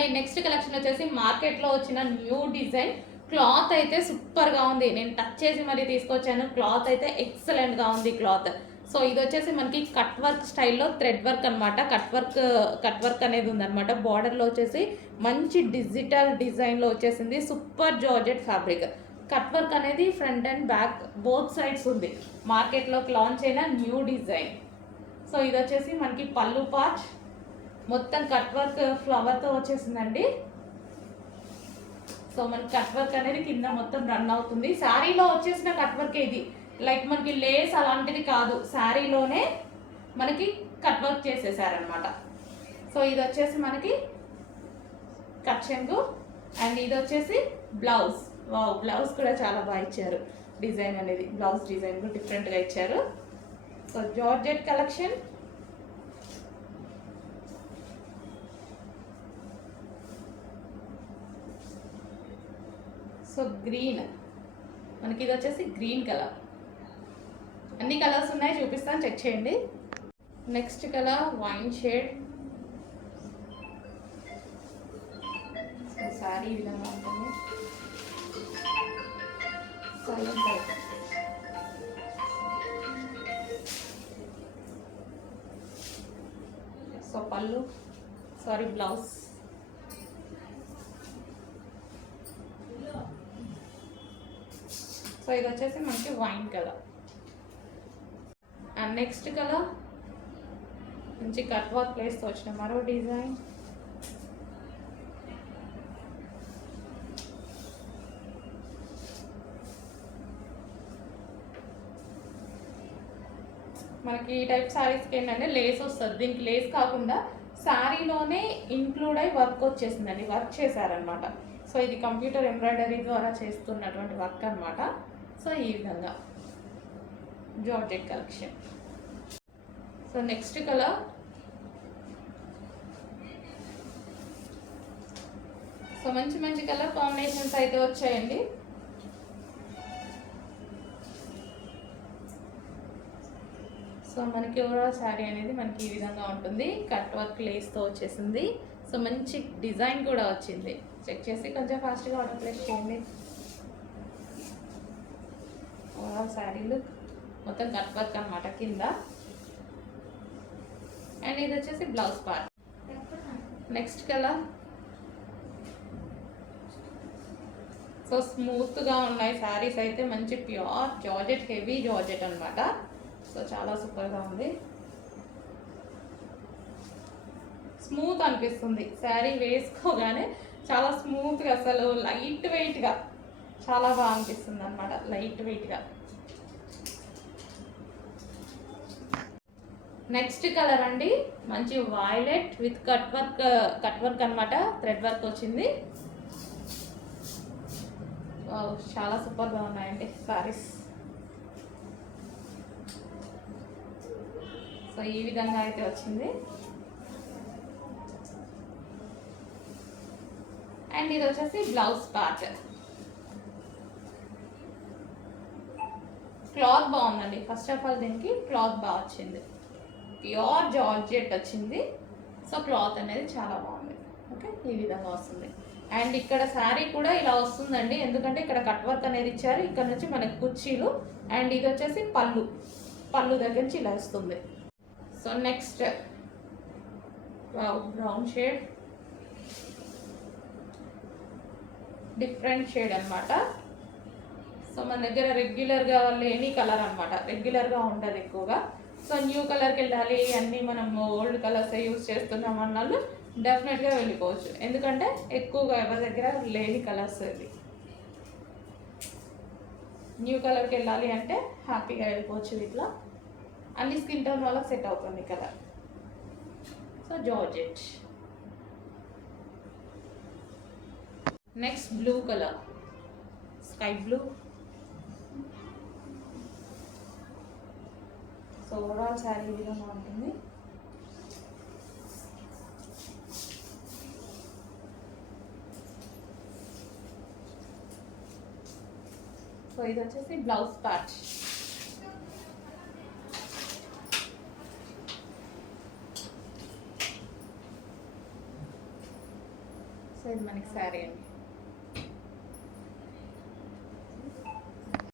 And next collection వచ్చేసి మార్కెట్లో వచ్చిన న్యూ డిజైన్. క్లాత్ అయితే సూపర్గా ఉంది. నేను టచ్ చేసి మరీ తీసుకొచ్చాను. క్లాత్ అయితే ఎక్సలెంట్గా ఉంది క్లాత్. సో ఇది వచ్చేసి మనకి కట్ వర్క్ స్టైల్లో థ్రెడ్ వర్క్ అనమాట. కట్ వర్క్ అనేది ఉందన్నమాట. బార్డర్లో వచ్చేసి మంచి డిజిటల్ డిజైన్లో వచ్చేసింది. Super georgette fabric. Cut work అనేది front and back both sides ఉంది. మార్కెట్లోకి లాంచ్ అయిన న్యూ డిజైన్. సో ఇది వచ్చేసి మనకి పళ్ళు పార్ట్ మొత్తం కట్ వర్క్ ఫ్లవర్తో వచ్చేసిందండి. సో మనకి కట్ వర్క్ అనేది కింద మొత్తం రన్ అవుతుంది. శారీలో వచ్చేసిన కట్ వర్క్ ఇది, లైక్ మనకి లేస్ అలాంటిది కాదు, శారీలోనే మనకి కట్ వర్క్ చేసేసారనమాట. సో ఇది వచ్చేసి మనకి కట్ చెంగు అండ్ ఇది వచ్చేసి బ్లౌజ్. వావ్, బ్లౌజ్ కూడా చాలా బాగా ఇచ్చారు. డిజైన్ అనేది బ్లౌజ్ డిజైన్ కూడా డిఫరెంట్గా ఇచ్చారు. So georgette collection. So green, మనకి ఇది వచ్చేసి గ్రీన్ కలర్. అన్ని కలర్స్ ఉన్నాయి, చూపిస్తాను, చెక్ చేయండి. Next colour wine shade. Sorry ఈ విధంగా ఉంటుంది. సో పళ్ళు, సారీ బ్లౌజ్. సో ఇది వచ్చేసి మనకి wine colour. And next colour మంచి కట్ వర్క్ ప్లేస్తో వచ్చిన మరో డిజైన్. మనకి ఈ టైప్ శారీస్కి ఏంటంటే లేస్ వస్తుంది. దీనికి లేస్ కాకుండా శారీలోనే ఇంక్లూడ్ అయ్యి వర్క్ వచ్చేసిందండి, వర్క్ చేశారనమాట. సో ఇది కంప్యూటర్ ఎంబ్రాయిడరీ ద్వారా చేస్తున్నటువంటి వర్క్ అనమాట. సో ఈ విధంగా georgette collection. So next colour so మంచి మంచి కలర్ కాంబినేషన్స్ అయితే వచ్చాయండి. సో మనకి ఓవరాల్ శారీ అనేది మనకి ఈ విధంగా ఉంటుంది. కట్ వర్క్ లేస్తో వచ్చేసింది. సో మంచి డిజైన్ కూడా వచ్చింది. చెక్ చేసి కొంచెం ఫాస్ట్గా ఆర్డర్ ప్లేస్ చేయండి. ఓవరాల్ శారీలు మొత్తం కట్ వర్క్ అనమాట కింద. అండ్ ఇది వచ్చేసి blouse part. Next colour. So స్మూత్గా ఉన్నాయి శారీస్ అయితే, మంచి ప్యూర్ జార్జెట్, హెవీ జార్జెట్ అనమాట. సో చాలా సూపర్గా ఉంది. స్మూత్ అనిపిస్తుంది శారీ వేసుకోగానే, చాలా స్మూత్గా, అసలు లైట్ వెయిట్గా చాలా బాగా అనిపిస్తుంది అనమాట, లైట్ వెయిట్గా. నెక్స్ట్ కలర్ అండి, మంచి వైలెట్ విత్ కట్ వర్క్ అనమాట, థ్రెడ్ వర్క్ వచ్చింది. చాలా సూపర్గా ఉన్నాయండి సారీస్. సో ఈ విధంగా అయితే వచ్చింది. అండ్ ఇది వచ్చేసి బ్లౌజ్ పార్ట్. క్లాత్ బాగుందండి. ఫస్ట్ ఆఫ్ ఆల్ దీనికి క్లాత్ బాగా వచ్చింది, ప్యూర్ జార్జెట్ వచ్చింది. సో క్లాత్ అనేది చాలా బాగుంది. ఓకే, ఈ విధంగా వస్తుంది. అండ్ ఇక్కడ శారీ కూడా ఇలా వస్తుందండి, ఎందుకంటే ఇక్కడ కట్ వర్క్ అనేది ఇచ్చారు. ఇక్కడ నుంచి మనకి కుర్చీలు. అండ్ ఇది వచ్చేసి పళ్ళు దగ్గర నుంచి ఇలా వస్తుంది. So next brown shade, different shade అనమాట. సో మన దగ్గర రెగ్యులర్గా లేని కలర్ అనమాట, రెగ్యులర్గా ఉండదు ఎక్కువగా. సో న్యూ కలర్కి వెళ్ళాలి, అన్నీ మనం ఓల్డ్ కలర్స్ యూజ్ చేస్తున్నాం అన్నాళ్ళు డెఫినెట్గా వెళ్ళిపోవచ్చు, ఎందుకంటే ఎక్కువగా ఎవరి దగ్గర లేని కలర్స్ ఇది. న్యూ కలర్కి వెళ్ళాలి అంటే హ్యాపీగా వెళ్ళిపోవచ్చు. ఇట్లా అన్ని స్కిన్ టోన్ వాళ్ళకి సెట్ అవుతుంది colour. So georgette. Next blue colour, sky blue. So overall sari ఈ విధంగా ఉంటుంది. సో ఇది వచ్చేసి బ్లౌజ్ పార్ట్. సో ఇది మనకి శారీ అండి.